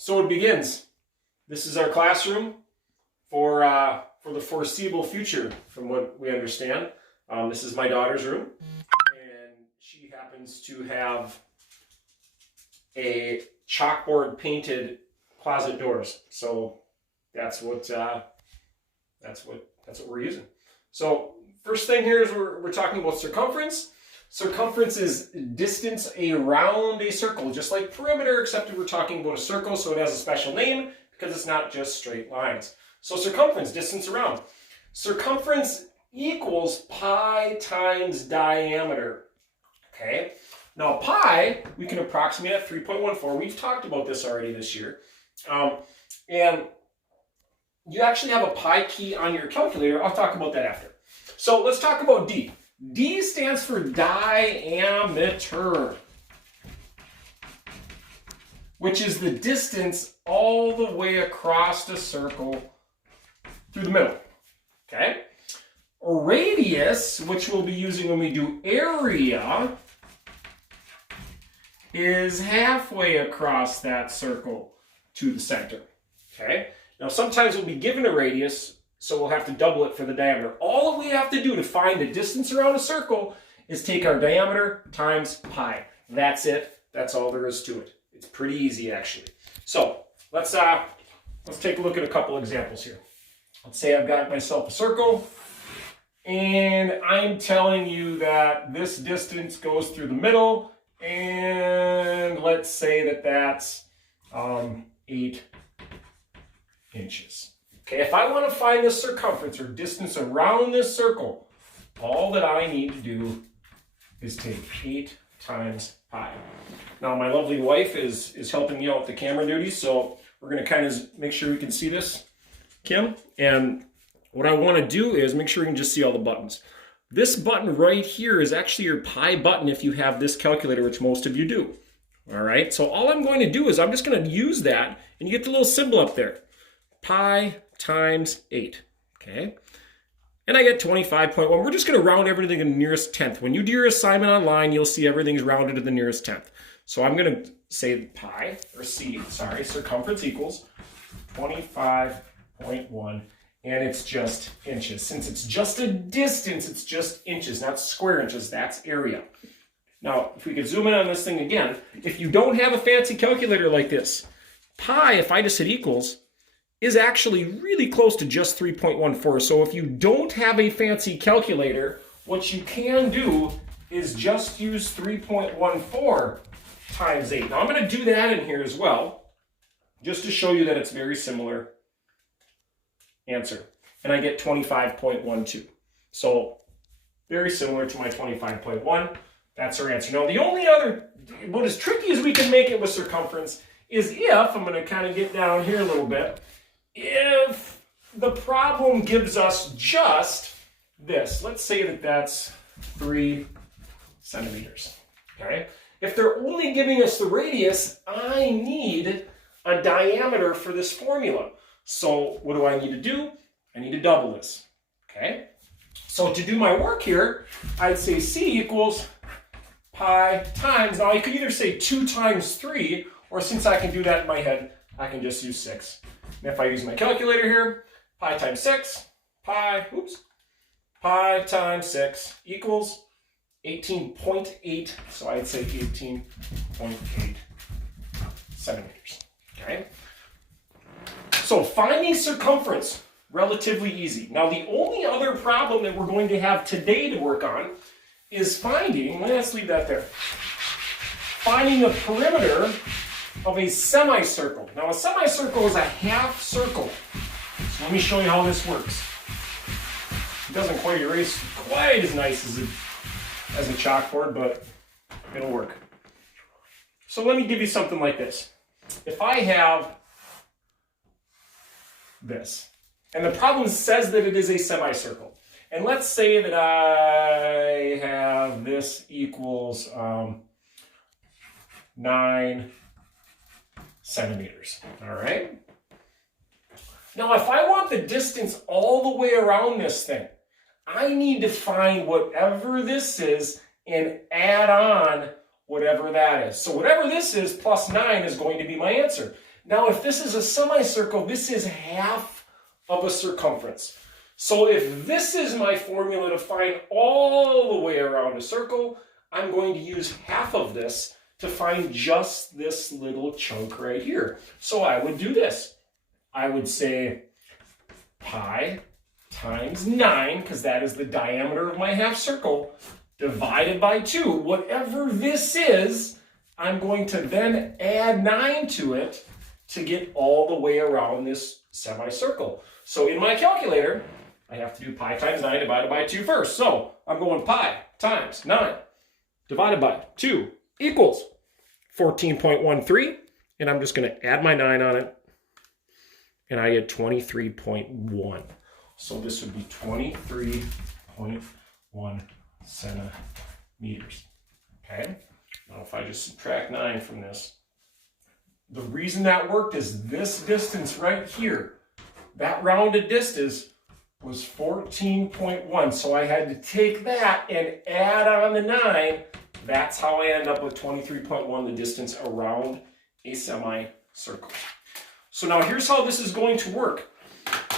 So it begins. This is our classroom for the foreseeable future, from what we understand. This is my daughter's room, and she happens to have a chalkboard painted closet doors. So that's what we're using. So first thing here is we're talking about circumference. Circumference is distance around a circle, just like perimeter, except we're talking about a circle, so it has a special name because it's not just straight lines. So circumference, distance around. Circumference equals pi times diameter. Okay? Now pi, we can approximate at 3.14. We've talked about this already this year. And you actually have a pi key on your calculator. I'll talk about that after. So let's talk about D. D stands for diameter, which is the distance all the way across the circle through the middle. Okay? A radius, which we'll be using when we do area, is halfway across that circle to the center. Okay? Now sometimes we'll be given a radius, so we'll have to double it for the diameter. All we have to do to find the distance around a circle is take our diameter times pi. That's it. That's all there is to it. It's pretty easy, actually. So let's take a look at a couple examples here. Let's say I've got myself a circle, and I'm telling you that this distance goes through the middle, and let's say that that's 8 inches. Okay, if I want to find the circumference or distance around this circle, all that I need to do is take 8 times pi. Now my lovely wife is helping me out with the camera duties, so we're going to kind of make sure we can see this, Kim. And what I want to do is make sure you can just see all the buttons. This button right here is actually your pi button if you have this calculator, which most of you do. All right, so all I'm going to do is I'm just going to use that, and you get the little symbol up there. Pi times 8, okay? And I get 25.1. We're just going to round everything to the nearest tenth. When you do your assignment online, you'll see everything's rounded to the nearest tenth. So I'm going to say circumference equals 25.1, and it's just inches. Since it's just a distance, it's just inches, not square inches. That's area. Now, if we could zoom in on this thing again, if you don't have a fancy calculator like this, pi, if I just hit equals, is actually really close to just 3.14. So if you don't have a fancy calculator, what you can do is just use 3.14 times 8. Now I'm going to do that in here as well, just to show you that it's very similar answer. And I get 25.12. So very similar to my 25.1. That's our answer. Now the only other, what as tricky as we can make it with circumference is if, I'm going to kind of get down here a little bit, if the problem gives us just this, let's say that that's 3 centimeters, okay? If they're only giving us the radius, I need a diameter for this formula. So what do I need to do? I need to double this, okay? So to do my work here, I'd say C equals pi times, now I could either say 2 times 3, or since I can do that in my head, I can just use 6. And if I use my calculator here, pi times 6, pi times 6 equals 18.8. So I'd say 18.8 centimeters. Okay? So finding circumference, relatively easy. Now the only other problem that we're going to have today to work on is finding, let's leave that there, finding the perimeter of a semicircle. Now a semicircle is a half circle. So let me show you how this works. It doesn't quite erase quite as nice as a chalkboard, but it'll work. So let me give you something like this. If I have this, and the problem says that it is a semicircle, and let's say that I have this equals 9 centimeters, all right? Now, if I want the distance all the way around this thing, I need to find whatever this is and add on whatever that is. So whatever this is plus 9 is going to be my answer. Now, if this is a semicircle, this is half of a circumference. So if this is my formula to find all the way around a circle, I'm going to use half of this to find just this little chunk right here. So I would do this. I would say pi times 9, because that is the diameter of my half circle, divided by 2. Whatever this is, I'm going to then add 9 to it to get all the way around this semicircle. So in my calculator, I have to do pi times 9 divided by 2 first. So I'm going pi times 9 divided by 2 equals 14.13. And I'm just going to add my 9 on it. And I get 23.1. So this would be 23.1 centimeters. Okay? Now if I just subtract 9 from this, the reason that worked is this distance right here, that rounded distance was 14.1. So I had to take that and add on the 9. That's how I end up with 23.1, the distance around a semicircle. So now here's how this is going to work.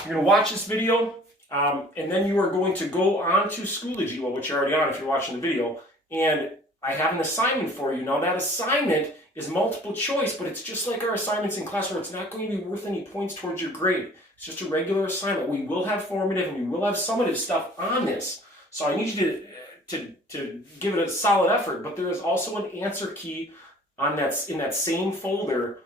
You're going to watch this video, and then you are going to go on to Schoology, well, which you're already on if you're watching the video, and I have an assignment for you. Now that assignment is multiple choice, but it's just like our assignments in class where it's not going to be worth any points towards your grade. It's just a regular assignment. We will have formative and we will have summative stuff on this. So I need you to give it a solid effort, but there is also an answer key on in that same folder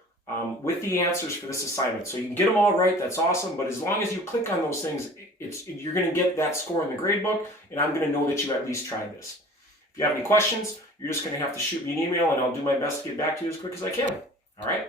with the answers for this assignment. So you can get them all right, that's awesome, but as long as you click on those things, you're going to get that score in the grade book, and I'm going to know that you at least tried this. If you have any questions, you're just going to have to shoot me an email, and I'll do my best to get back to you as quick as I can. All right?